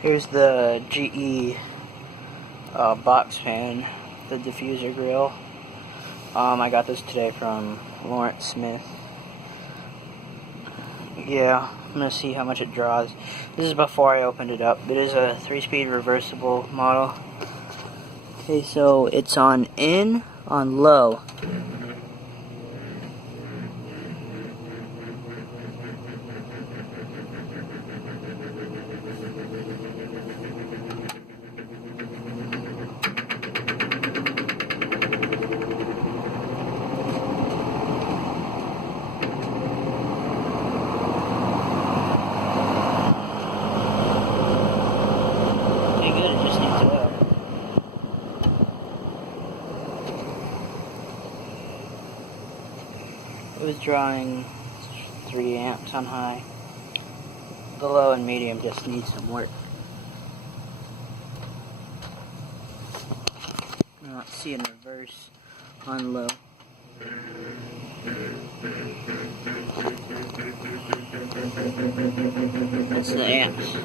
Here's the GE box fan, the diffuser grill. I got this today from Lawrence Smith. Yeah, I'm gonna see how much it draws. This is before I opened it up. It is a 3-speed reversible model. Okay, so it's on in, on low. It was drawing 3 amps on high. The low and medium just need some work. Now let's see in reverse on low. That's the amps.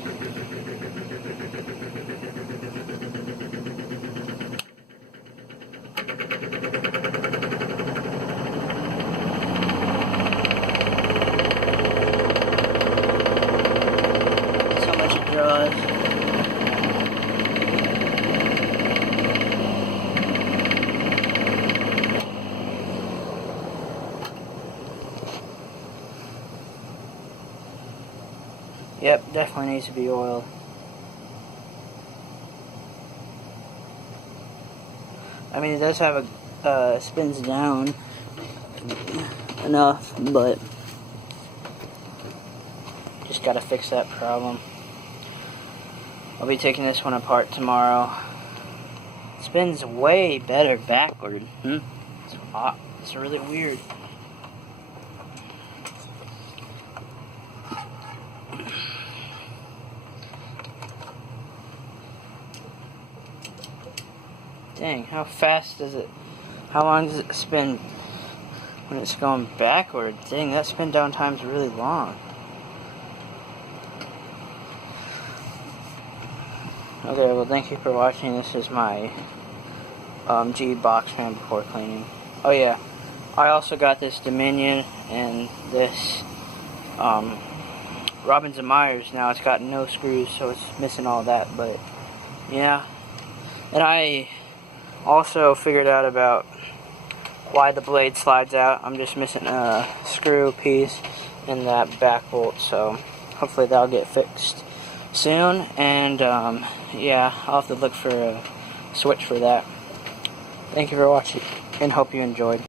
Draws. Yep, definitely needs to be oiled. I mean, it does have a spins down enough, but just gotta fix that problem. I'll be taking this one apart tomorrow. It spins way better backward. It's really weird. Dang, how fast does it, how long does it spin when it's going backward? Dang, that spin down time's really long. Okay, well, thank you for watching. This is my GE box fan before cleaning. Oh yeah, I also got this Dominion and this Robbins & Myers. Now it's got no screws, so it's missing all that, but yeah. And I also figured out about why the blade slides out. I'm just missing a screw piece and that back bolt, so hopefully that'll get fixed soon. And yeah, I'll have to look for a switch for that. Thank you for watching and hope you enjoyed.